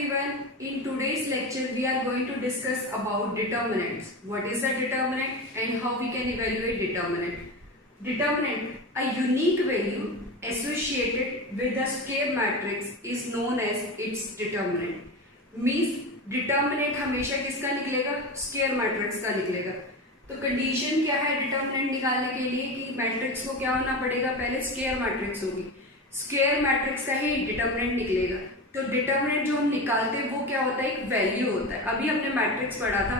everyone. In today's lecture, we are going to discuss about determinants. What is a determinant and how we can evaluate determinant. Determinant, a unique value associated with a square matrix is known as its determinant. Means determinant हमेशा किसका निकलेगा? Square matrix का निकलेगा. तो condition क्या है determinant निकालने के लिए कि मैट्रिक्स को क्या होना पड़ेगा? पहले स्क्वायर मैट्रिक्स होगी. स्क्वायर मैट्रिक्स का ही डिटर्मिनेंट निकलेगा. तो डिटर्मिनेंट जो हम निकालते हैं वो क्या होता है? एक वैल्यू होता है. अभी हमने मैट्रिक्स पढ़ा था.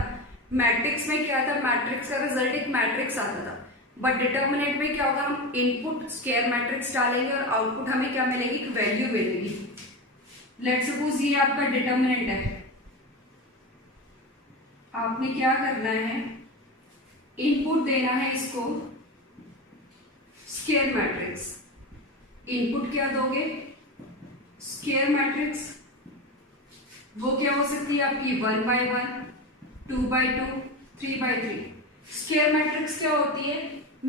मैट्रिक्स में क्या था? मैट्रिक्स का रिजल्ट एक मैट्रिक्स आता था. बट डिटर्मिनेंट में क्या होगा? हम इनपुट स्क्वायर मैट्रिक्स डालेंगे और आउटपुट हमें क्या मिलेगी? एक वैल्यू मिलेगी. लेट्स सपोज ये आपका डिटर्मिनेंट है. आपने क्या करना है? इनपुट देना है इसको स्क्वायर मैट्रिक्स. इनपुट क्या दोगे? Square matrix. वो क्या हो सकती है आपकी? 1/1, 2/2, 3/3. स्क्वायर मैट्रिक्स क्या होती है?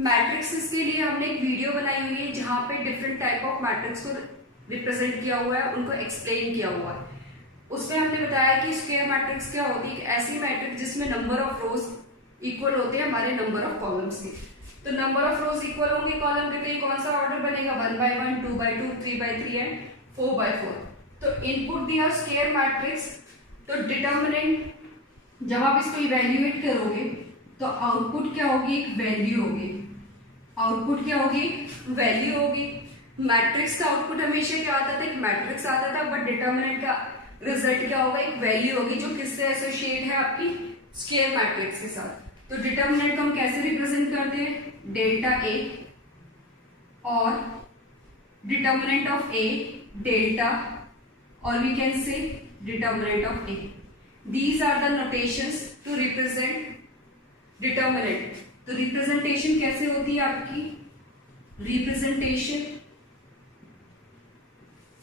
मैट्रिक्स के लिए हमने एक वीडियो बनाई हुई है जहां पे डिफरेंट टाइप ऑफ मैट्रिक्स को रिप्रेजेंट किया हुआ है, उनको एक्सप्लेन किया हुआ है. उसमें हमने बताया कि स्क्वायर मैट्रिक्स क्या होती है? ऐसी मैट्रिक्स जिसमें नंबर ऑफ रोज इक्वल होते हैं हमारे नंबर ऑफ कॉलम्स के. तो नंबर ऑफ रोज इक्वल होंगे कॉलम के, तो कौन सा ऑर्डर बनेगा? 1/1, 2/2, 3/3 एंड 4/4. तो इनपुट दिया स्क्वायर मैट्रिक्स. तो डिटर्मिनेंट जब आप इसको इवेल्युएट करोगे तो आउटपुट क्या होगी? एक वैल्यू होगी. आउटपुट क्या होगी? वैल्यू होगी. मैट्रिक्स का आउटपुट हमेशा क्या आता था? एक मैट्रिक्स आता था. बट डिटर्मिनेंट का रिजल्ट क्या होगा? एक वैल्यू होगी जो किससे एसोसिएट है? आपकी स्क्वायर मैट्रिक्स के साथ. तो डिटर्मिनेंट को हम कैसे रिप्रेजेंट करते हैं? डेल्टा ए और डिटर्मिनेंट ऑफ ए डेल्टा, और we can say determinant of A. These are the notations to represent determinant. तो रिप्रेजेंटेशन कैसे होती है आपकी? रिप्रेजेंटेशन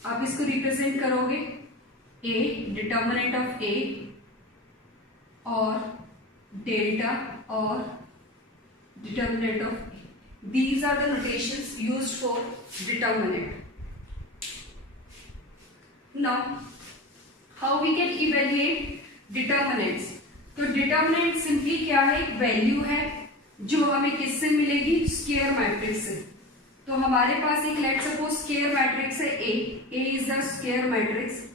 आप इसको रिप्रेजेंट करोगे ए डिटर्मिनेंट ऑफ ए और डेल्टा और determinant of A. These are the notations used for determinant. Now, how we can evaluate determinants? तो determinant simply क्या है? एक वैल्यू है जो हमें किससे मिलेगी? स्क्वायर मैट्रिक्स से. तो हमारे पास एक लेट सपोज स्क्वायर मैट्रिक्स है A. A is the square matrix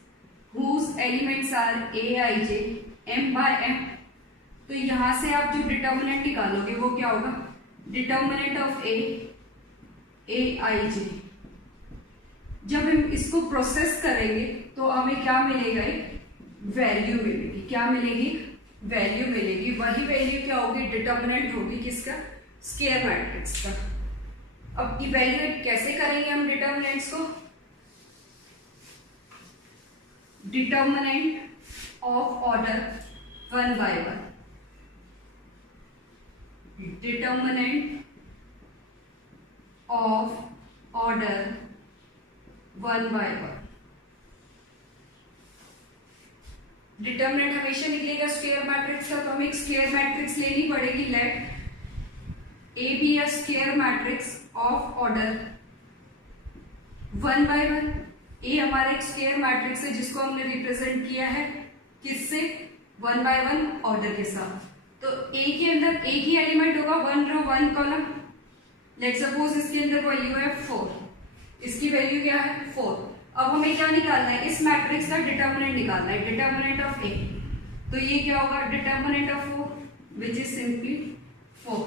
whose elements are Aij m/m. तो यहां से आप जो डिटर्मिनेंट निकालोगे वो क्या होगा? डिटर्मिनेंट ऑफ ए आई जे. जब हम इसको प्रोसेस करेंगे तो हमें क्या मिलेगा? एक वैल्यू मिलेगी. क्या मिलेगी? वैल्यू मिलेगी. वही वैल्यू क्या होगी? डिटर्मिनेंट होगी. किसका? स्क्वायर मैट्रिक्स का. अब इवैल्यूएट कैसे करेंगे हम डिटर्मिनेंट्स को? Determinant of order 1/1. Determinant of order 1/1. Determinant हमेशा निकलेगा स्क्वायर मैट्रिक्स का. तो हमें एक स्क्वायर मैट्रिक्स लेनी पड़ेगी. Let A be a square matrix of order 1/1. A हमारा एक स्क्वायर मैट्रिक्स है जिसको हमने रिप्रेजेंट किया है किससे? 1/1 ऑर्डर के साथ. तो ए के अंदर एक ही एलिमेंट होगा, 1 रो 1 कॉलम. लेट सपोज इसके अंदर वैल्यू है 4. इसकी वैल्यू क्या है? 4. अब हमें क्या निकालना है? इस मैट्रिक्स का डिटर्मिनेंट निकालना है. Determinant of A. तो ये क्या होगा? Determinant of 4 which is simply 4.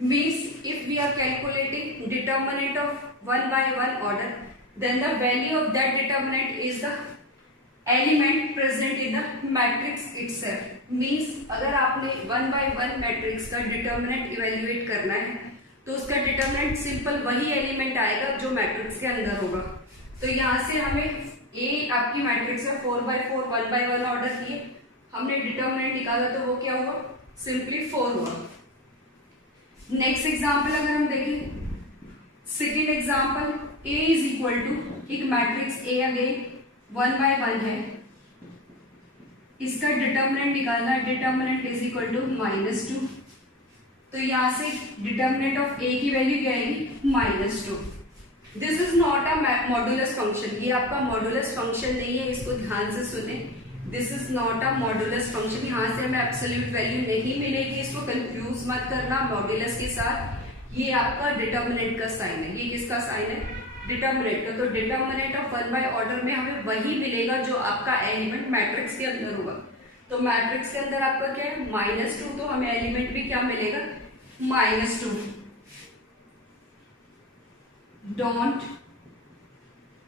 Means if we are calculating determinant of 1/1 order, then the value of that determinant is the element present in the matrix itself. Means अगर आपने 1/1 matrix का determinant evaluate करना है तो उसका determinant simple वही element आएगा जो मैट्रिक्स के अंदर होगा. तो यहां से हमें ए आपकी मैट्रिक्स है 4/4 1/1 ऑर्डर किए, हमने डिटर्मिनेंट निकाला तो वो क्या हुआ? सिंपली 4 हुआ. नेक्स्ट एग्जाम्पल अगर हम देखें, second example, A is equal to एक मैट्रिक्स ए अगेन 1/1 है. इसका डिटर्मिनेंट निकालना है. Determinant is equal to -2. तो यहां से डिटर्मिनेंट ऑफ ए की वैल्यू क्या आएगी? -2. This is not a modulus function, ये आपका मॉड्यूलस फंक्शन नहीं है, इसको ध्यान से सुने। This is not a modulus function, यहाँ से हमें एब्सोल्यूट वैल्यू नहीं मिलेगी, इसको कंफ्यूज मत करना मॉड्यूलस के साथ। ये आपका डिटर्मिनेंट का साइन है, ये किसका साइन है, डिटर्मिनेंट का। तो डिटर्मिनेंट ऑफ 1 बाय ऑर्डर में हमें वही मिलेगा जो आपका एलिमेंट मैट्रिक्स के अंदर होगा। तो मैट्रिक्स के अंदर आपका क्या है, -2, तो हमें एलिमेंट भी क्या मिलेगा, -2। Don't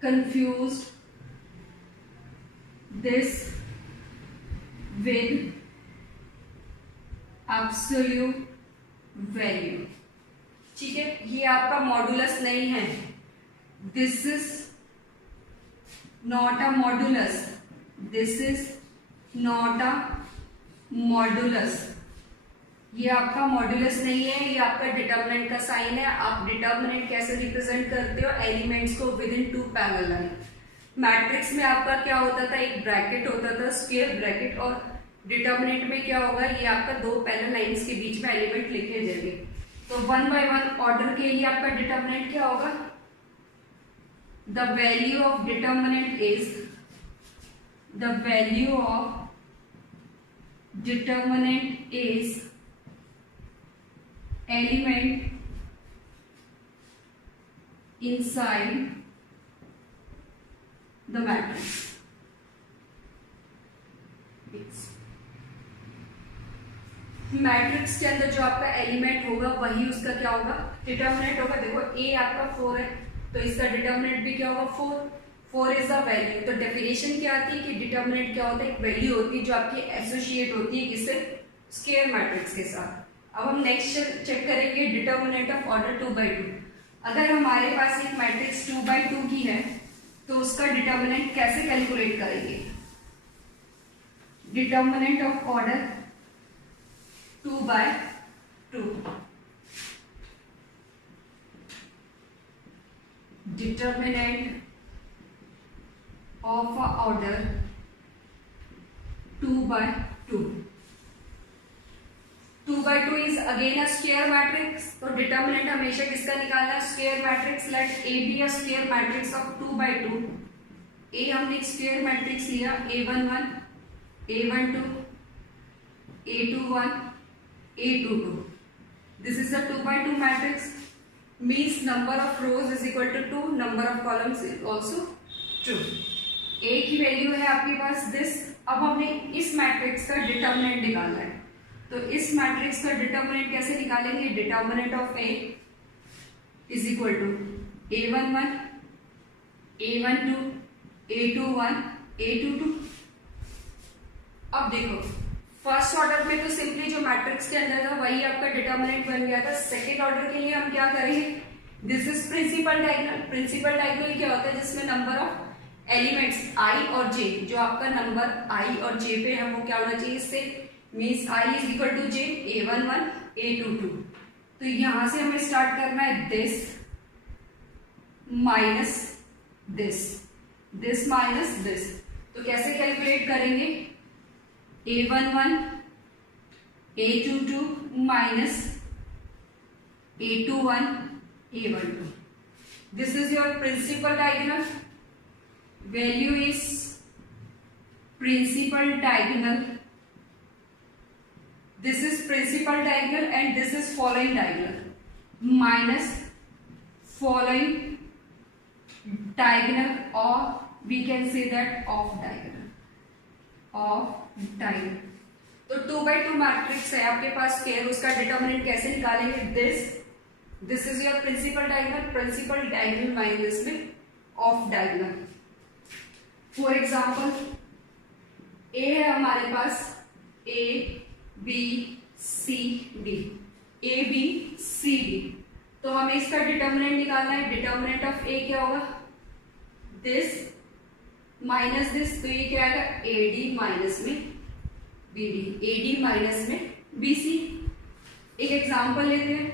confuse this with absolute value, ठीक है। ये आपका मॉडुलस नहीं है, this is not a modulus, this is not a modulus, ये आपका मॉडुलस नहीं है, ये आपका डिटर्मिनेंट का साइन है। आप डिटर्मिनेंट कैसे रिप्रेजेंट करते हो, एलिमेंट्स को with in 2 parallel line. Matrix में आपका क्या होता था, एक ब्रैकेट होता था, स्क्वायर ब्रैकेट, और डिटर्मिनेंट में क्या होगा, ये आपका 2 पैरेलल लाइंस के बीच में एलिमेंट लिखे जाएंगे। तो 1 बाय 1 ऑर्डर के लिए आपका डिटर्मिनेंट क्या होगा, the value of determinant is, the value of determinant is element inside the matrix. Matrix के अंदर जो आपका एलिमेंट होगा वही उसका क्या होगा, डिटर्मिनेंट होगा। देखो ए आपका 4 है, तो इसका डिटर्मिनेंट भी क्या होगा, 4 इज द वैल्यू। तो डेफिनेशन क्या आती है कि डिटर्मिनेंट क्या होता है, एक वैल्यू होती है जो आपकी एसोसिएट होती है किससे, स्क्वायर मैट्रिक्स के साथ। अब हम नेक्स्ट चेक करेंगे डिटर्मिनेंट ऑफ ऑर्डर 2 by 2। अगर हमारे पास एक मैट्रिक्स 2 by 2 की है तो उसका डिटर्मिनेंट कैसे कैलकुलेट करेंगे, determinant of order 2 by 2, determinant of order 2 by 2, 2 by 2 is again a square matrix। तो डिटर्मिनेंट हमेशा किसका निकालना है, square matrix. Let A be a square matrix of 2 by 2। A हमने एक स्क्वायर मैट्रिक्स लिया, A11, A12, A21, A22। This is a 2 by 2 matrix, means number of rows is equal to 2, number of columns is also 2। A की value है आपके पास this. अब हमने इस matrix का डिटर्मिनेंट निकालना है, तो इस मैट्रिक्स का डिटर्मिनेंट कैसे निकालेंगे, determinant of A is equal to A11, A12, A21, A22। अब देखो फर्स्ट ऑर्डर में तो सिंपली जो मैट्रिक्स के अंदर था वही आपका डिटर्मिनेंट बन गया था। सेकेंड ऑर्डर के लिए हम क्या करेंगे, this is principal diagonal. Principal diagonal क्या होता है, जिसमें नंबर ऑफ एलिमेंट्स i और j, जो आपका नंबर i और j पे है वो क्या होना चाहिए, इससे means i is equal to j, A11, A22। तो यहां से हमें स्टार्ट करना है this minus this, this minus this. तो कैसे कैलकुलेट करेंगे, A11, A22 minus A21, A12। This is your principal diagonal, value is principal diagonal, this is principal diagonal and this is following diagonal minus following diagonal, or we can say that of diagonal, of diagonal। तो 2 by 2 matrix है आपके पास square, उसका determinant कैसे निकालेंगे, this is your principal diagonal, principal diagonal minus में off diagonal. For example A है हमारे पास A B C D, A B C D, तो हमें इसका डिटर्मिनेंट निकालना है। डिटर्मिनेंट ऑफ ए क्या होगा, दिस माइनस दिस, तो ये क्या आएगा, AD माइनस में BD, AD माइनस में BC। एक एग्जाम्पल लेते हैं,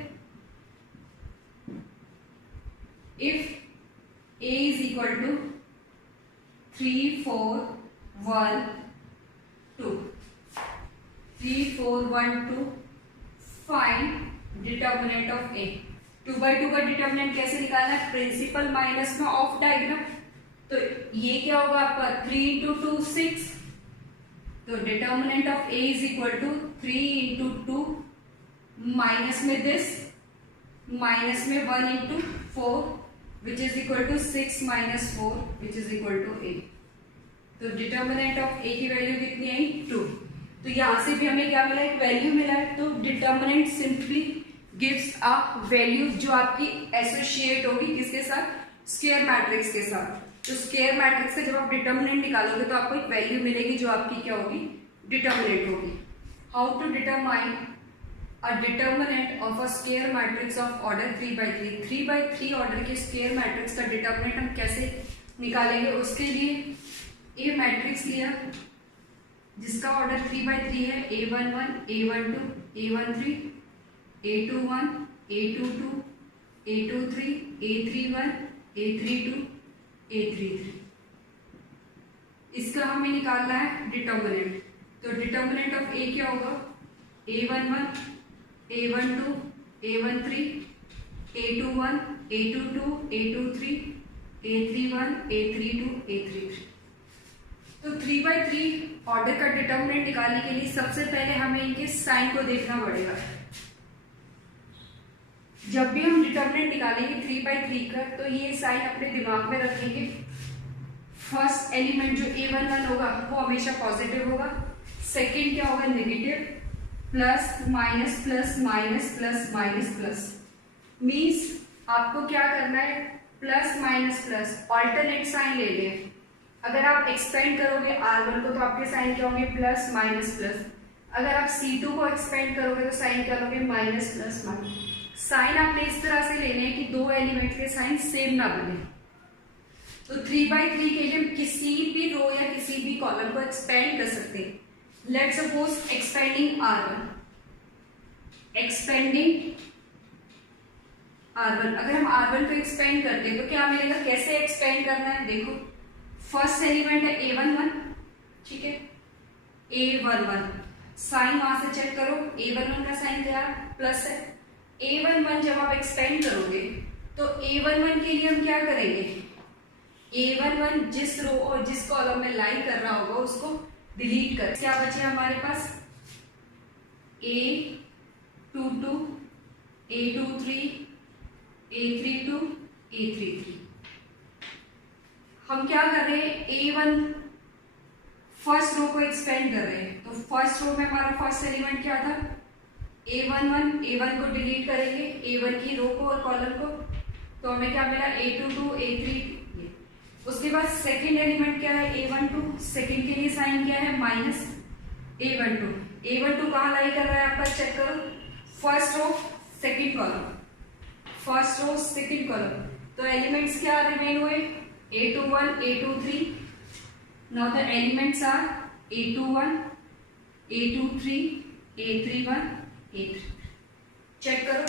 if A is equal to 3 4 1 2, 3 4 1 2, find determinant of A. 2 by 2 का डिटर्मिनेंट कैसे निकालना है, प्रिंसिपल माइनस में ऑफ डायगोनल, तो ये क्या होगा आपका 3 इंटू 2 6, तो determinant of A is equal to 3 into 2 minus में दिस, माइनस में 1 into 4 which is equal to 6 minus 4 which is equal to 8। तो डिटर्मिनेंट ऑफ ए की वैल्यू कितनी आई 2। तो यहां से भी हमें क्या मिला, एक वैल्यू मिला है। तो determinant simply gives a value जो आपकी एसोसिएट होगी किसके साथ, स्क्वायर मैट्रिक्स के साथ। तो स्क्वायर मैट्रिक्स से जब आप डिटर्मिनेंट निकालोगे तो आपको एक वैल्यू मिलेगी जो आपकी क्या होगी, डिटर्मिनेंट होगी। How to determine a determinant of a square matrix of order 3 by 3। 3 by 3 order के स्क्वायर मैट्रिक्स का डिटर्मिनेंट हम कैसे निकालेंगे, उसके लिए ए मैट्रिक्स लिया जिसका ऑर्डर 3 by 3 है, A11, A12, A13, A21, A22, A23, A31, A32, A33। इसका हमें निकालना है डिटर्मिनेंट। तो डिटर्मिनेंट ऑफ ए क्या होगा, A11, A12, A13, A21, A22, A23, A31, A32, A33। तो 3 by 3 ऑर्डर का डिटर्मिनेंट निकालने के लिए सबसे पहले हमें इनके साइन को देखना पड़ेगा। जब भी हम डिटर्मिनेंट निकालेंगे 3 by 3 का, तो ये साइन अपने दिमाग में रखेंगे। फर्स्ट एलिमेंट जो A11 होगा वो हमेशा पॉजिटिव होगा, सेकंड क्या होगा negative, plus minus plus minus plus minus plus. Means आपको क्या करना है, plus minus plus alternate sign ले लें। अगर आप एक्सपेंड करोगे R1 को तो आपके साइन क्या होंगे, प्लस माइनस प्लस। अगर आप C2 को एक्सपेंड करोगे तो साइन क्या होंगे, माइनस प्लस माइनस। साइन आपने इस तरह से लेने हैं कि दो एलिमेंट के साइन सेम ना बने। तो 3 by 3 के लिए हम किसी भी रो या किसी भी कॉलम को एक्सपेंड कर सकते हैं। Let's suppose expanding R1, expanding R1। अगर हम R1 को एक्सपेंड करते हैं तो क्या मिलेगा, कैसे एक्सपेंड करना है, देखो फर्स्ट एलिमेंट है A11, ठीक है, A11 साइन वहां से चेक करो, A11 का साइन क्या है, प्लस है। A11 जब आप एक्सपेंड करोगे तो A11 के लिए हम क्या करेंगे, A11 जिस रो और जिस कॉलम में लाइन कर रहा होगा उसको डिलीट कर, क्या बचे हमारे पास A22, A23, A32, A33। हम क्या कर रहे हैं, A1 फर्स्ट रो को एक्सपेंड कर रहे हैं। तो फर्स्ट रो में हमारा फर्स्ट एलिमेंट क्या था, A11, A1 को डिलीट करेंगे, A1 की रो को और कॉलम को, तो हमें क्या मिला A22, A3। उसके बाद सेकंड एलिमेंट क्या है, A12, सेकंड के लिए साइन क्या है, माइनस A12। A12 कहाँ लाई कर रहा है आपका, चेक करो, first row second column, first row second column. तो एलिमेंट्स क्या रिमेन हुए, A21, A23। now the elements are A21, A23, A31, A3। check karo,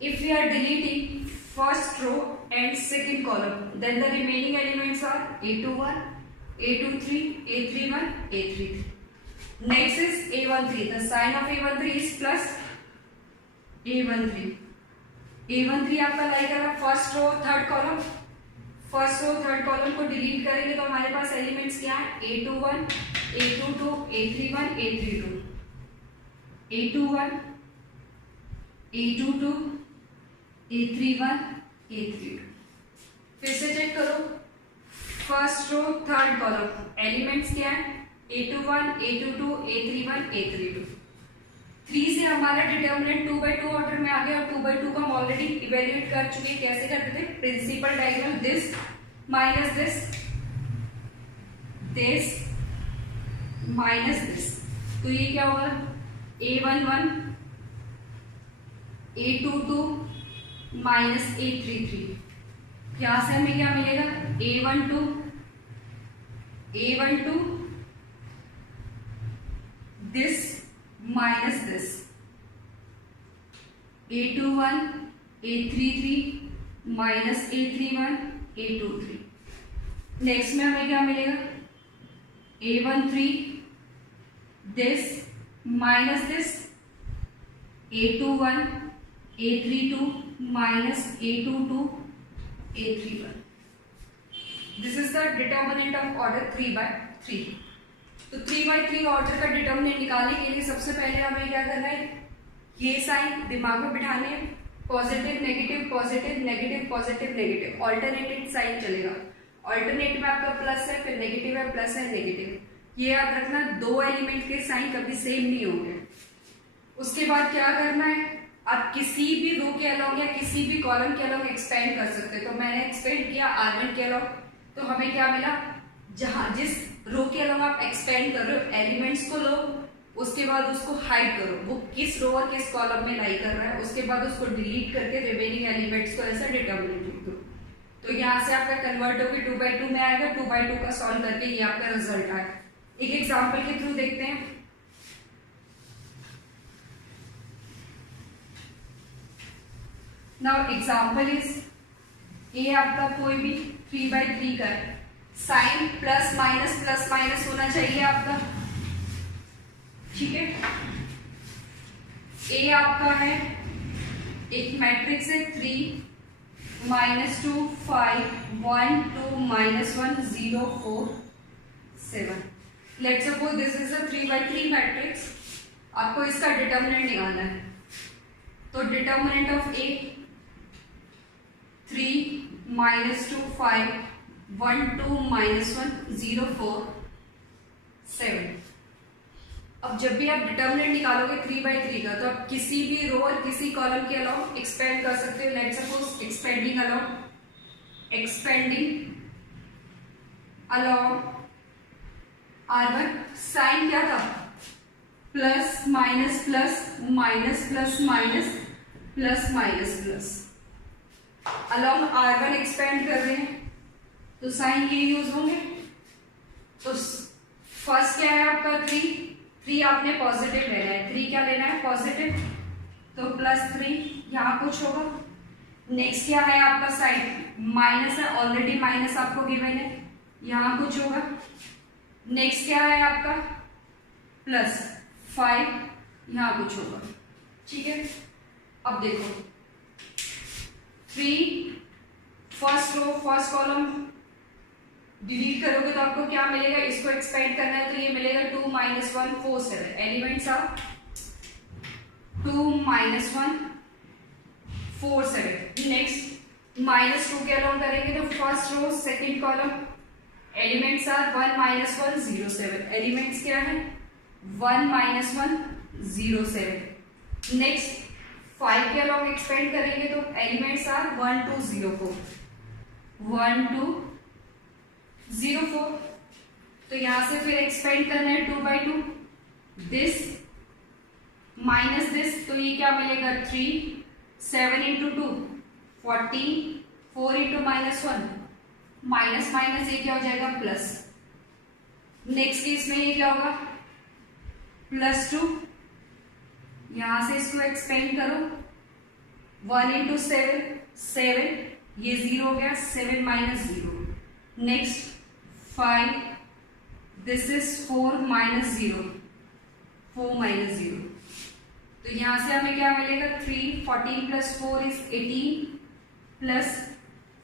if we are deleting first row and second column then the remaining elements are A21, A23, A31, A33। next is A13, the sign of A13 is plus A13। A13 आपका लाई करा first row third column, first row third column को delete करेंगे तो हमारे पास elements क्या है, A21, A22, A31, A32, A21, A22, A31, A32। फिर से चेक करो, first row third column elements क्या है, A21, A22, A31, A32। 3 से हमारा डिटर्मिनेंट 2 by 2 ऑर्डर में आ गया और 2 by 2 को हम ऑलरेडी इवेल्युएट कर चुके हैं। कैसे करते थे, principal diagonal this minus this, this minus this. तो ये क्या होगा, A11, A22 माइनस A33। यहां से हमें क्या मिलेगा, A12, A12 this minus this, A21, A33 minus A31, A23। Next में हमें क्या मिलेगा, A13 this minus this, A21, A32 minus A22 A31. This is the determinant of order 3/3. तो 3/3 ऑर्डर का डिटर्मिनेंट निकालने के लिए सबसे पहले हमें क्या करना है, ये साइन दिमाग में बिठाने, positive negative positive negative positive negative, alternative sign चलेगा। ऑल्टरनेटिव में आपका प्लस है, फिर नेगेटिव है, प्लस है नेगेटिव। ये याद रखना, दो एलिमेंट के साइन कभी सेम नहीं होंगे। उसके बाद क्या करना है, आप किसी भी रो के अलॉन्ग या किसी भी कॉलम के अलॉन्ग एक्सपेंड कर सकते हैं। तो मैंने एक्सपेंड किया R1 के अलॉन्ग, तो हमें क्या मिला, जहां जिस रो के अलॉन्ग आप एक्सपेंड कर रहे हो एलिमेंट्स को लो, उसके बाद उसको हाइड करो, वो किस रो और किस कॉलम में लाई कर रहा है, उसके बाद उसको डिलीट करके रिमेनिंग एलिमेंट्स को ऐसा डिटर्मिनेंट लिख दो। तो यहाँ से आपका कन्वर्ट होकर 2/2 में आएगा। 2/2 का सॉल्व करके ये आपका रिजल्ट आएगा। एक एग्जाम्पल के थ्रू देखते हैं। नाउ एग्जाम्पल इज, ये आपका कोई भी 3/3 का है, साइन प्लस माइनस होना चाहिए आपका, ठीक है। ए आपका है एक मैट्रिक्स है 3 -2 5 1 2 -1 0 4 7। Let's suppose this is a 3/3 matrix. आपको इसका डिटर्मिनेंट निकालना है। तो डिटर्मिनेंट ऑफ ए 3 -2 5 1 2 -1 0 4 7। अब जब भी आप डिटर्मिनेंट निकालोगे 3/3 का, तो आप किसी भी रो और किसी कॉलम के अलॉन्ग एक्सपेंड कर सकते हो। Let's suppose expanding along R1, sign क्या था, plus minus plus minus plus minus plus minus plus. Along R1 expand कर रहे हैं तो साइन ये यूज होंगे। तो फर्स्ट क्या है आपका 3 आपने पॉजिटिव लेना है, 3 क्या लेना है पॉजिटिव, तो +3 यहाँ कुछ होगा। नेक्स्ट क्या है आपका साइन माइनस है, ऑलरेडी माइनस आपको गिवन है, यहाँ कुछ होगा। नेक्स्ट क्या है आपका +5, यहाँ कुछ होगा, ठीक है। अब देखो 3 first row first column delete करोगे तो आपको क्या मिलेगा, इसको एक्सपेंड करना है तो ये मिलेगा 2 -1 4 7। Elements are 2 -1 4 7। नेक्स्ट -2 के अलॉन्ग करेंगे तो first row second column elements are 1 -1 0 7। Elements क्या है 1 -1 0 7। नेक्स्ट 5 के अलॉन्ग एक्सपेंड करेंगे तो एलिमेंट्स आर 1 2 0 4 1 2 0 4। तो यहां से फिर एक्सपेंड करना है 2/2, दिस माइनस दिस, तो ये क्या मिलेगा 3 7 × 2 14 4 × -1 माइनस माइनस, ये क्या हो जाएगा प्लस। नेक्स्ट केस में ये क्या होगा +2, यहां से इसको एक्सपेंड करो 1 × 7 7, ये 0 हो गया, 7 - 0। Next 5, this is 4 - 0 4 - 0। तो यहां से हमें क्या मिलेगा 3 14 + 4 इज 18 +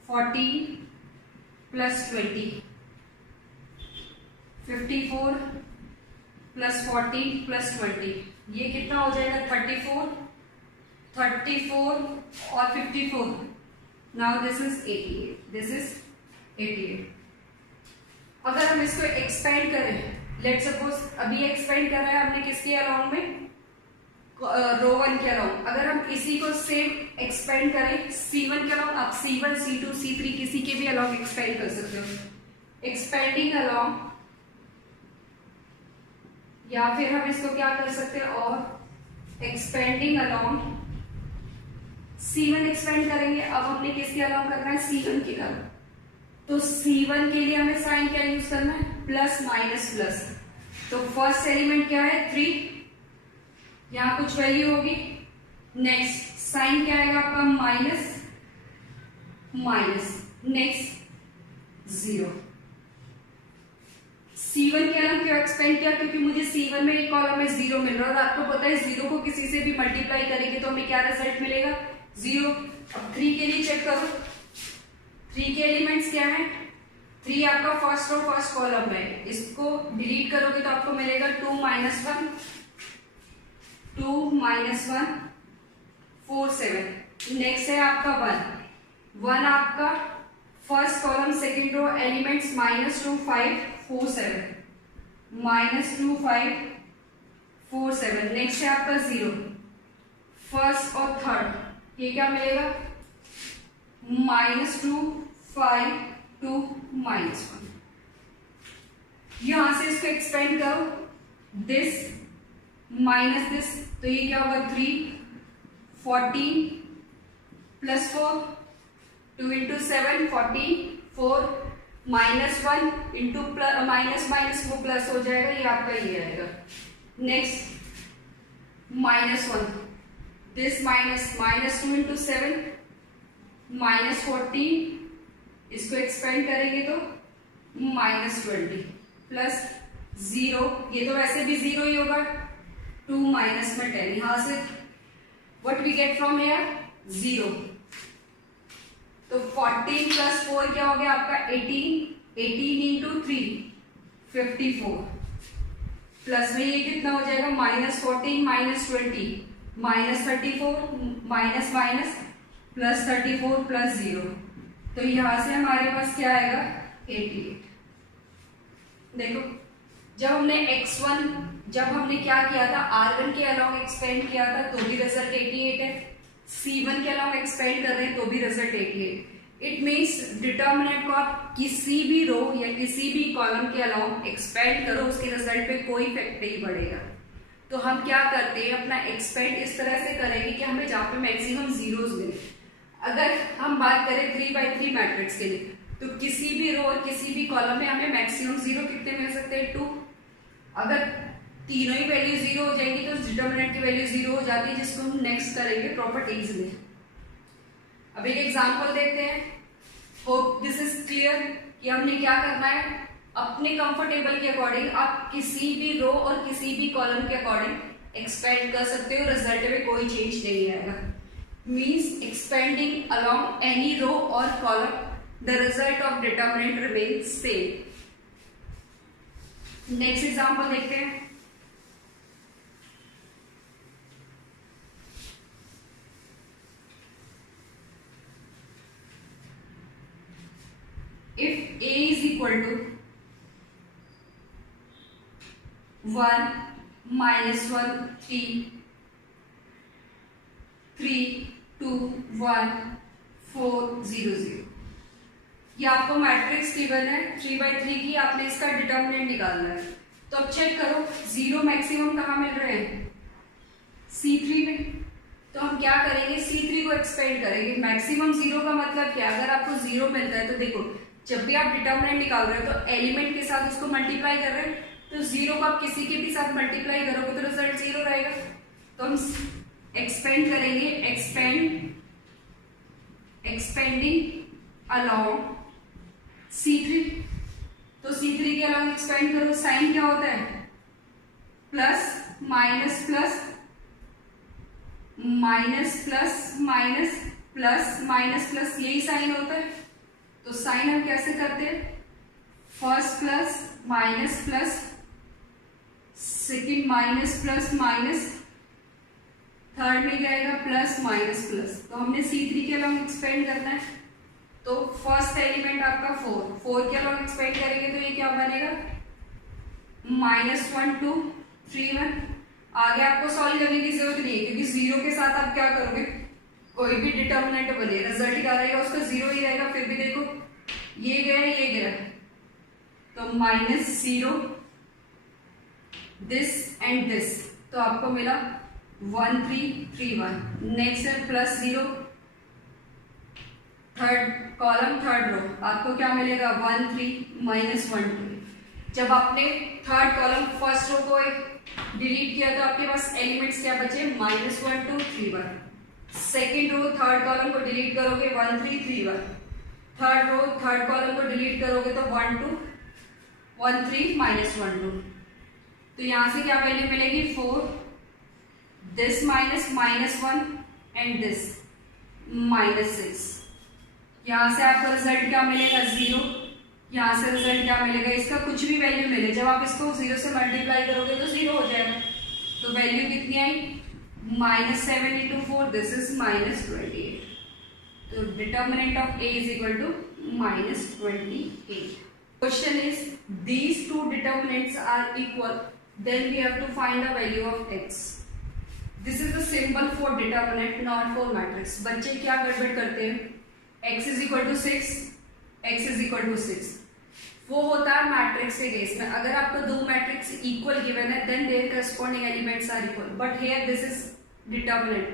14 + 20 54 + 14 + 20, ये कितना हो जाएगा 34 और 54। Now this is 88, this is 88। अगर हम इसको एक्सपेंड करें, लेट सपोज अभी एक्सपेंड कर रहे हैं हमने किसके अलॉन्ग में, रो 1 के अलॉन्ग। अगर हम इसी को सेम एक्सपेंड करें C1 के अलॉन्ग, आप C1 C2 C3 किसी के भी अलॉन्ग एक्सपेंड कर सकते हो। एक्सपेंडिंग अलॉन्ग, या फिर हम इसको क्या कर सकते हैं, और एक्सपेंडिंग अलॉन्ग C1 एक्सपेंड करेंगे। अब हमने किसके अलॉन्ग करना है C1 के अलॉन्ग। तो C1 के लिए हमें साइन क्या यूज करना है प्लस माइनस प्लस। तो फर्स्ट एलिमेंट क्या है 3, यहां कुछ वैल्यू होगी। नेक्स्ट साइन क्या आएगा आपका माइनस माइनस, नेक्स्ट 0। C1 के अलग क्यों एक्सपेंड किया, क्योंकि मुझे C1 में एक कॉलम में 0 मिल रहा है और आपको पता है 0 को किसी से भी मल्टीप्लाई करेंगे तो हमें क्या रिजल्ट मिलेगा 0। अब 3 के लिए चेक करो, 3 के एलिमेंट्स क्या है, 3 आपका फर्स्ट रो फर्स्ट कॉलम में, इसको डिलीट करोगे तो आपको मिलेगा 2 माइनस 1 4 7। नेक्स्ट है आपका 1 आपका first column second row elements -2 5 4 7 -2 5 4 7। Next है आपका 0 फर्स्ट और थर्ड, ये क्या मिलेगा -2 5 2 -1। यहां से इसको एक्सपेंड करो, दिस माइनस दिस, तो ये क्या होगा 3 14 plus 4 2 into 7 14 4 -1 into minus minus वो प्लस हो जाएगा, ये आपका ये आएगा। नेक्स्ट -1 दिस -2 इंटू 7 -14, इसको एक्सपेंड करेंगे तो -20 प्लस 0, ये तो वैसे भी 0 ही होगा, 2 माइनस में 10, यहां से what we get from here 0, तो 14 प्लस 4 क्या हो गया आपका 18 इंटू 3 54 प्लस में ये कितना हो जाएगा -14 -20 -34 माइनस माइनस प्लस 34 प्लस 0, तो यहां से हमारे पास क्या आएगा 88। देखो जब हमने क्या किया था R1 के अलावा एक्सपेंड किया था तो भी रिजल्ट 88 है, C1 के अलावा एक्सपेंड कर रहे हैं तो भी रिजल्ट 88। इट मीन्स डिटर्मिनेंट को आप किसी भी रो या किसी भी कॉलम के अलावा एक्सपेंड करो, उसके रिजल्ट पे कोई इफेक्ट नहीं पड़ेगा। तो हम क्या करते हैं, अपना एक्सपेंड इस तरह से करेंगे कि हमें जहां पे मैक्सिमम जीरोस मिले। अगर हम बात करें 3x3 मैट्रिक्स के लिए, तो किसी भी रो और किसी भी कॉलम में हमें मैक्सिमम जीरो कितने मिल सकते हैं 2। अगर तीनों ही वैल्यू 0 हो जाएंगी तो डिटर्मिनेंट की वैल्यू 0 हो जाती है, जिसको हम नेक्स्ट करेंगे प्रॉपर्टीज में। अब एक एग्जांपल देखते हैं, होप दिस इज क्लियर कि हमने क्या करना है, अपने कंफर्टेबल के अकॉर्डिंग आप किसी भी रो और किसी भी कॉलम के अकॉर्डिंग एक्सपेंड कर सकते हो, रिजल्ट में कोई चेंज नहीं आएगा। Means expanding along any row और column the result of determinant remains same. Next example देखते हैं, if A is equal to 1 -1 3 3 2 1 4 0 0, ये आपको मैट्रिक्स गिवन है 3x3 की, आपने इसका डिटर्मिनेंट निकालना है। तो अब चेक करो 0 मैक्सिमम कहाँ मिल रहे हैं C3 में, तो हम क्या करेंगे C3 को एक्सपेंड करेंगे। मैक्सिमम 0 का मतलब क्या, अगर आपको 0 मिलता है तो देखो जब भी आप डिटर्मिनेंट निकाल रहे हो तो एलिमेंट के साथ उसको मल्टीप्लाई कर रहे हैं, तो 0 को आप किसी के भी साथ मल्टीप्लाई करोगे तो रिजल्ट 0 रहेगा। तो हम एक्सपेंड करेंगे, एक्सपेंडिंग अलोंग C3, तो C3 के अलोंग एक्सपेंड करो, साइन क्या होता है plus minus plus minus plus minus plus minus plus, यही साइन होता है। तो साइन हम कैसे करते हैं, first plus minus plus second minus plus minus, third में क्या आएगा प्लस माइनस प्लस। तो हमने C3 के अलोंग एक्सपेंड करना है, तो फर्स्ट एलिमेंट आपका 4 के अलोंग एक्सपेंड करेंगे तो ये क्या बनेगा -1 2 3 1। आगे आपको सॉल्व करने की जरूरत नहीं है, क्योंकि 0 के साथ आप क्या करोगे, कोई भी डिटर्मिनेंट बने रिजल्ट क्या रहेगा उसका 0 ही रहेगा। फिर भी देखो ये गया ये गिरा, तो -0 दिस एंड दिस, तो आपको मिला 1 3 3 1। नेक्स्ट है +0 थर्ड कॉलम थर्ड रो, आपको क्या मिलेगा 1 3 -1 2। जब आपने थर्ड कॉलम फर्स्ट रो को डिलीट किया तो आपके पास एलिमेंट्स क्या बचे -1 2 3 1। सेकेंड रो थर्ड कॉलम को डिलीट करोगे 1 3 3 1। थर्ड रो थर्ड कॉलम को डिलीट करोगे तो 1 2 1 3 -1 2। तो यहां से क्या वैल्यू मिलेगी 4, दिस -1 एंड दिस -6। यहाँ से आपको रिजल्ट क्या मिलेगा 0, यहाँ से रिजल्ट क्या मिलेगा, इसका कुछ भी वैल्यू मिले, जब आप इसको 0 से मल्टीप्लाई करोगे तो 0 हो जाएगा। तो वैल्यू कितनी आई, -7 × 4, दिस इज -28। तो determinant of A is equal to -28। Question is, these two determinants are equal, then we have to find the value of x. This is the symbol for determinant, not for matrix. बच्चे क्या गड़बड़ करते हैं, x is equal to 6, x is equal to 6, वो होता है matrix के case में। अगर आपको दो मैट्रिक्स इक्वल गिवन है, then their corresponding elements are equal. But here this is determinant,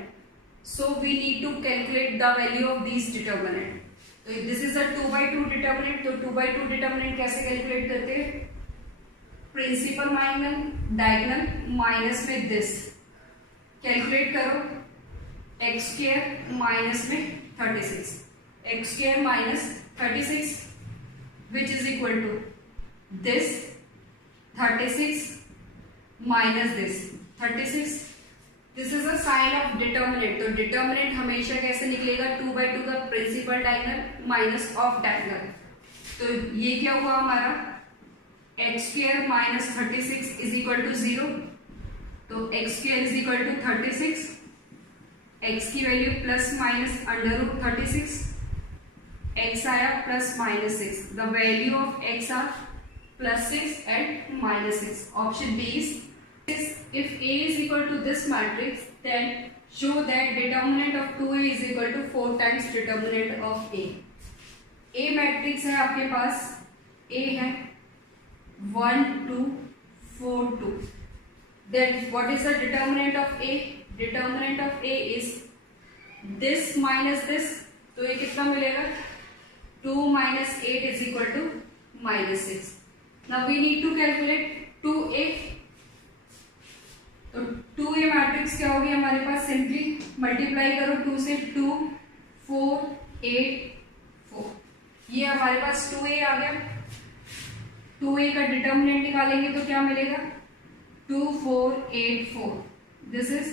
so we need to calculate the value of these determinant. तो दिस इज अ 2/2 डिटर्मिनेंट। तो 2/2 डिटर्मिनेंट कैसे calculate करते हैं, प्रिंसिपल डायगोनल माइनस में this, calculate करो x² minus में 36, x² minus 36 which is equal to this 36 minus this 36। This is a sign of determinant. तो determinant हमेशा कैसे निकलेगा, 2/2 का principal diagonal minus off diagonal. तो ये क्या हुआ हमारा, x² minus 36 is equal to 0। तो x² is equal to 36, x की वैल्यू प्लस माइनस √36, x आया plus -6, the value of x are +6 and -6। Option B is, if A is equal to this matrix, then show that determinant of 2A is equal to 4 times determinant of A. A matrix है आपके पास, A है 1 2 4 2, then what is the determinant of A? Determinant of A is this minus this, तो ये कितना मिलेगा, 2 minus 8 is equal to -6. Now we need to calculate 2A. तो 2A matrix क्या होगी हमारे पास, सिंपली मल्टीप्लाई करो 2 से, 2 4 8 4, ये हमारे पास 2A आ गया। 2A का डिटर्मिनेंट निकालेंगे तो क्या मिलेगा, 2 4 8 4, this is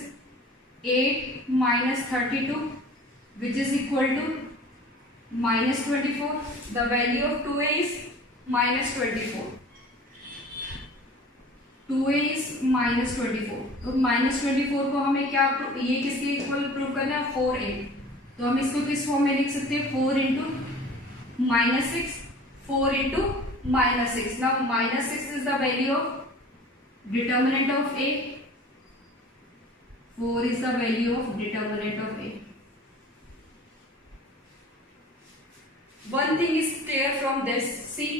8 minus 32 which is equal to -24. The value of 2A is -24. 2A is -24। तो -24 को हमें क्या, ये किसके इक्वल प्रूव करना है, 4A। तो हम इसको किस फॉर्म में लिख सकते हैं, 4 × -6, 4 × -6। Now -6 is the value of determinant of A, 4 is the value of determinant of A. One thing is clear from this, see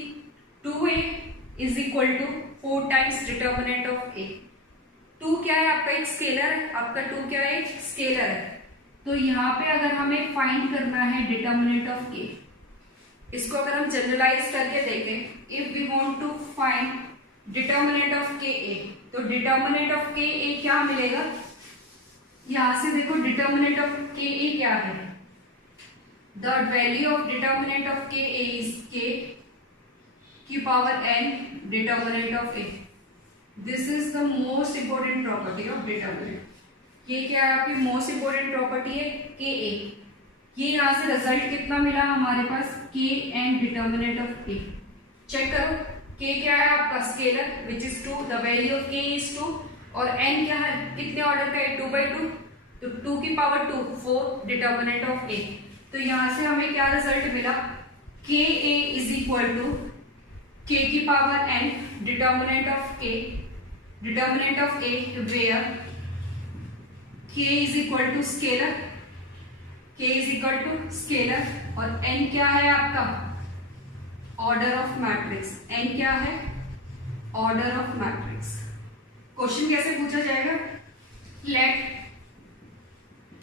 2A is equal to 4 times determinant of A. 2 क्या है आपका, एक scalar है, आपका 2 क्या है, एक scalar है। तो यहाँ पे अगर हमें फाइंड करना है डिटर्मिनेंट ऑफ K, इसको अगर हम जनरलाइज करके देखें, if we want to find determinant of KA, तो डिटर्मिनेंट ऑफ KA क्या मिलेगा, यहां से देखो डिटर्मिनेंट ऑफ KA क्या है, the value of determinant of KA is K की power n determinant of A। This is the most important property of determinant. ये क्या है आपकी मोस्ट इंपोर्टेंट प्रॉपर्टी है KA। ये यहां से रिजल्ट कितना मिला हमारे पास, K and determinant of A। Check करो, K क्या है आपका scalar which is 2, the value of K is 2, और n क्या है, कितने ऑर्डर का है, 2/2, तो 2 की पावर 2 4 डिटर्मिनेंट ऑफ A। तो यहां से हमें क्या रिजल्ट मिला, KA is equal to K की power n determinant of A, determinant of A where K is equal to scalar, K is equal to scalar, और n क्या है आपका, ऑर्डर ऑफ मैट्रिक्स। n क्या है, ऑर्डर ऑफ मैट्रिक्स। क्वेश्चन कैसे पूछा जाएगा, लेट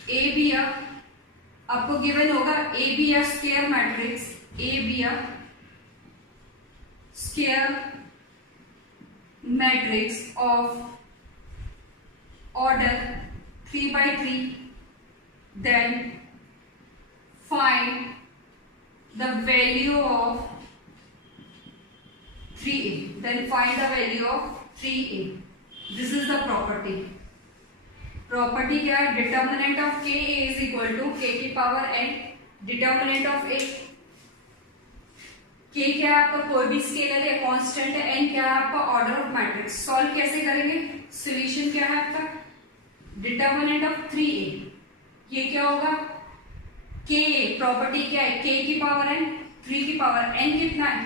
A बी अ, आपको गिवन होगा A B a square matrix, A B a square matrix of order 3/3, then find the value of 3A, then find the value of 3A. This is the property. Property क्या है, determinant of के is equal to K की power n, determinant of ए, के क्या है आपका कोई भी स्केलर है, कांस्टेंट है, एन क्या है आपका ऑर्डर ऑफ मैट्रिक्स। सॉल्व कैसे करेंगे, सॉल्यूशन क्या है आपका, डिटर्मिनेंट ऑफ 3a, ये क्या होगा, के प्रॉपर्टी क्या है, के की पावर एन, 3 की पावर एन कितना है,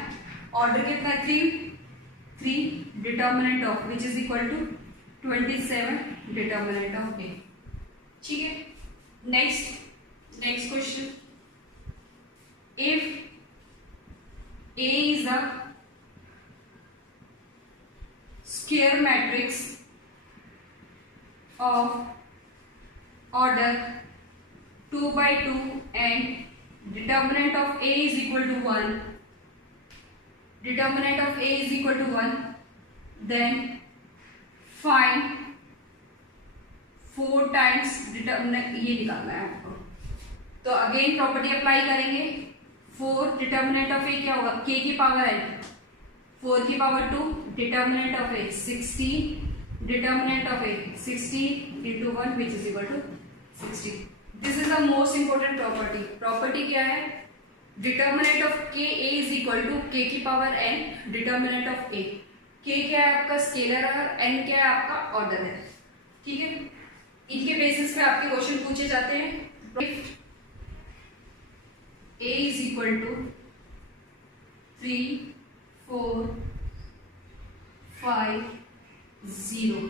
ऑर्डर कितना है 3, determinant of which is equal to 27, determinant of A. ठीक है, next question, if A is a square matrix of order 2 by 2 and determinant of A is equal to 1, determinant of A is equal to 1, then find 4 times determinant, ये निकालना है आपको। तो again property apply करेंगे, 4 determinant of ए क्या होगा, के की पावर है 4 की power 2, determinant of A 16, determinant of A 16 into 1 which is equal to 60। This is the most important property. Property क्या है, determinant of K A is equal to K की पावर एन, डिटर्मिनेंट ऑफ ए, के क्या है आपका scalar है, N क्या है आपका ऑर्डर है। ठीक है, इनके बेसिस पे आपके क्वेश्चन पूछे जाते हैं। A is equal to 3, 4, 5, 0.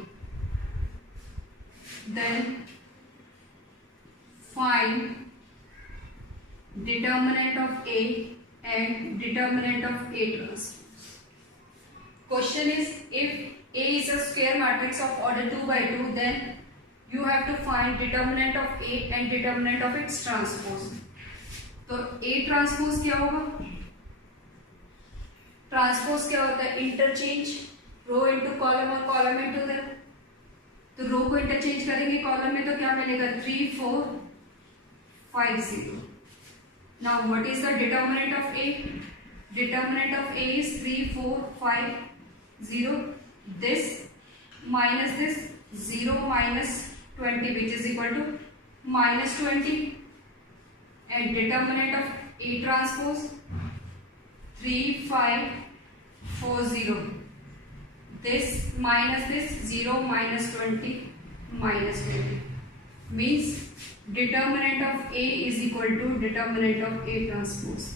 Then find determinant of A and determinant of A transpose. Question is, if A is a square matrix of order 2 by 2, then you have to find determinant of A and determinant of its transpose. तो A transpose क्या होगा, transpose क्या होता है, interchange रो into column और column into the, तो रो को interchange करेंगे कॉलम में तो क्या मिलेगा 3, 4, 5, 0। Now what is the determinant of A, determinant of A is 3, 4, 5, 0, this minus this 0 minus 20 which is equal to minus 20, and determinant of A transpose 3, 5, 4, 0, this minus this 0 minus 20 minus 20 means determinant of A is equal to determinant of A transpose.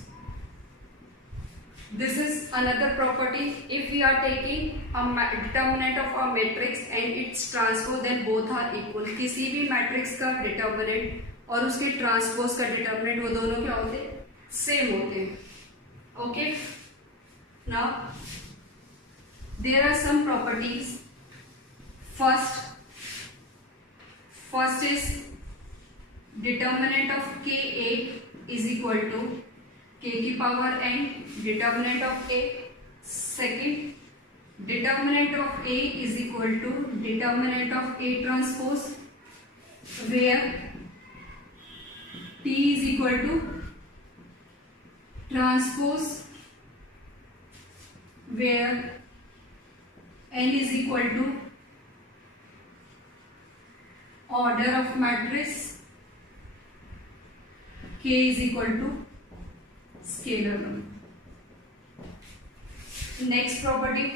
This is another property. If we are taking a determinant of a matrix and its transpose, then both are equal. किसी भी matrix का determinant और उसके transpose का determinant वो दोनों क्या होते हैं, सेम होते हैं। Okay, now there are some properties. First is determinant of K A is equal to K की power n, determinant of A. Second, determinant of A is equal to determinant of A transpose, where T is equal to transpose, where N is equal to order of matrix, K is equal to scalar number. Next property,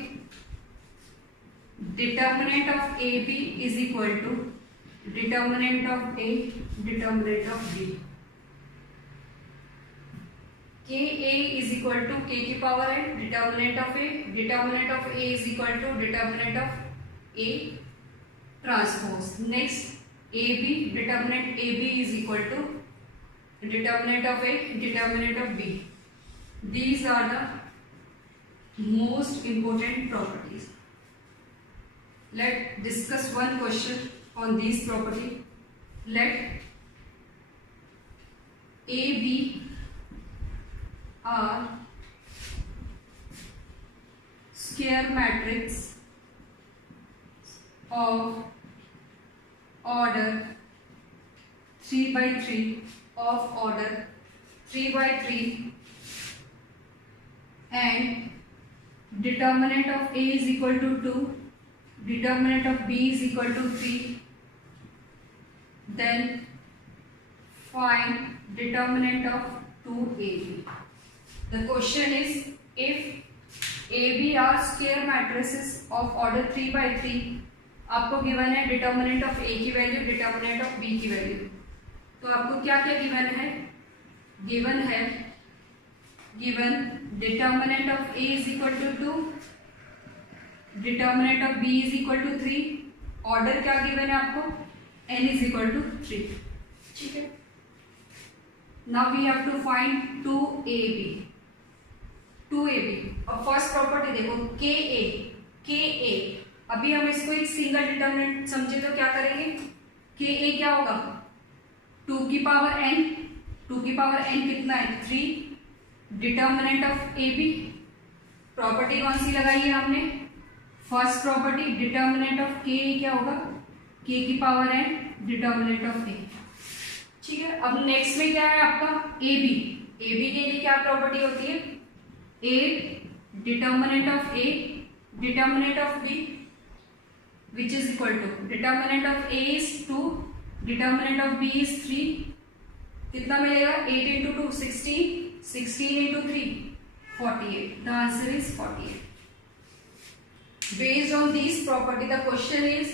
determinant of AB is equal to determinant of A, determinant of B. K A is equal to K की power है, determinant of A, determinant of A is equal to determinant of A transpose. Next, AB, determinant AB is equal to determinant of A, determinant of B. These are the most important properties. Let's discuss one question on these property. Let A, B are square matrix of order 3 by 3 of order 3 by 3 and determinant of A is equal to 2, determinant of B is equal to 3, then find determinant of 2AB. The question is, if AB are square matrices of order 3 by 3, आपको given है determinant of A की value, determinant of B की value. तो आपको क्या क्या given है? Given है, given determinant of A is equal to 2, determinant of B is equal to 3, order क्या गिवन है आपको? N is equal to 3। ठीक है, now we have to find 2AB। 2AB और फर्स्ट प्रॉपर्टी देखो KA। अभी हम इसको एक सिंगल डिटर्मिनेंट समझे तो क्या करेंगे? KA क्या होगा? 2 की पावर n, 2 की पावर n कितना है? 3। डिटर्मिनेंट ऑफ AB, प्रॉपर्टी कौन सी लगाई है हमने? First property, determinant of KA क्या होगा? K की power n, determinant of A। ठीक है, अब नेक्स्ट में क्या है आपका? AB। AB के लिए क्या प्रॉपर्टी होती है? A determinant of A, determinant of B, which is equal to determinant of A is 2, determinant of B is 3। कितना मिलेगा? 8 into 2 16, 16 into 3 48। The answer is 48। Based on these property, the question is,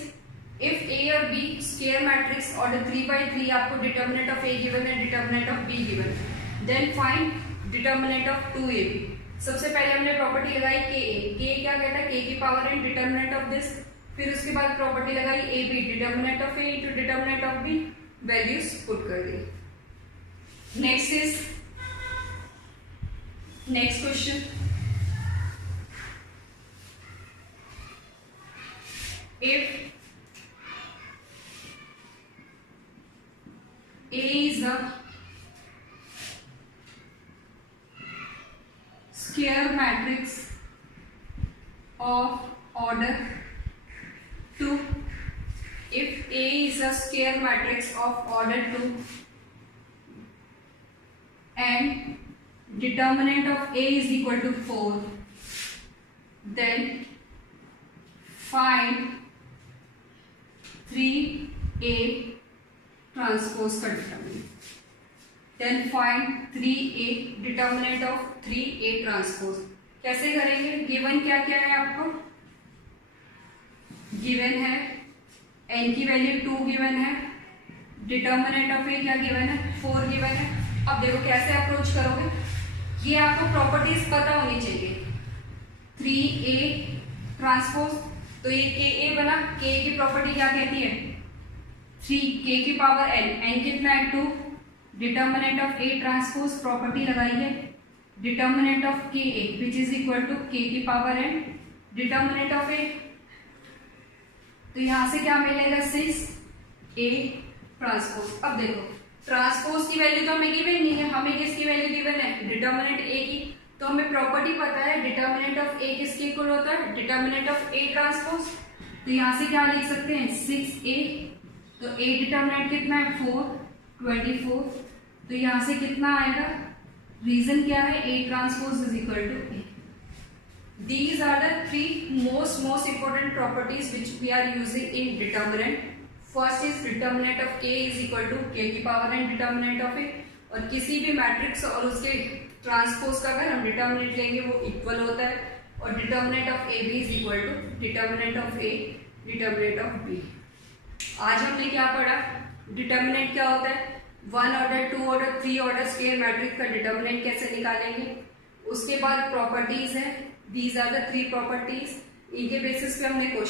if A or B square matrix order 3 by 3, आपको determinant of A given है, determinant of B given है, then find determinant of 2AB। सबसे पहले हमने property लगाई KA क्या कहता है? K की power n, determinant of this. फिर उसके बाद प्रॉपर्टी लगाई AB, determinant of A into determinant of B, values put कर दी। Next question, if A is a square matrix of order 2, if A is a square matrix of order 2 and determinant of A is equal to 4, then find 3A transpose का determinant. Then find 3A determinant of 3A transpose. कैसे करेंगे? Given क्या क्या है आपको? Given है n की value 2 given है, डिटर्मिनेंट ऑफ A क्या गिवन है? 4 गिवन है। अब देखो कैसे अप्रोच करोगे, ये आपको प्रॉपर्टीज पता होनी चाहिए। 3A ट्रांसपोज, तो ये KA बना, K की प्रॉपर्टी क्या कहती है? 3K की पावर n कितना है? 2। Determinant of A transpose, property लगाई है determinant of KA which is equal to K की power n, determinant of A। तो यहां से क्या मिलेगा? 6A transpose. अब देखो ट्रांसपोज की वैल्यू तो हमें गिवन नहीं है, हमें किसकी वैल्यू गिवन है? डिटर्मिनेंट A की। तो हमें प्रॉपर्टी पता है डिटर्मिनेंट ऑफ A किसके इक्वल होता है? Determinant of A transpose. तो यहां से क्या लिख सकते हैं? 6A। तो A डिटर्मिनेंट कितना है? 4, 24। तो यहां से कितना आएगा? रीजन क्या है? A transpose is equal to A। These are the three most important properties which we are using in determinant. First is determinant of K is equal to K की power n determinant of A, और किसी भी matrix और उसके transpose का अगर हम determinant लेंगे वो इक्वल होता है, और determinant of A B is equal to determinant of A determinant of B। आज हमने क्या पढ़ा? डिटर्मिनेंट क्या होता है? 1 order, 2 order, 3 order square matrix का डिटर्मिनेंट कैसे निकालेंगे। उसके बाद प्रॉपर्टीज है, दीज आर द 3 प्रॉपर्टीज, इनके बेसिस पे हमने क्वेश्चन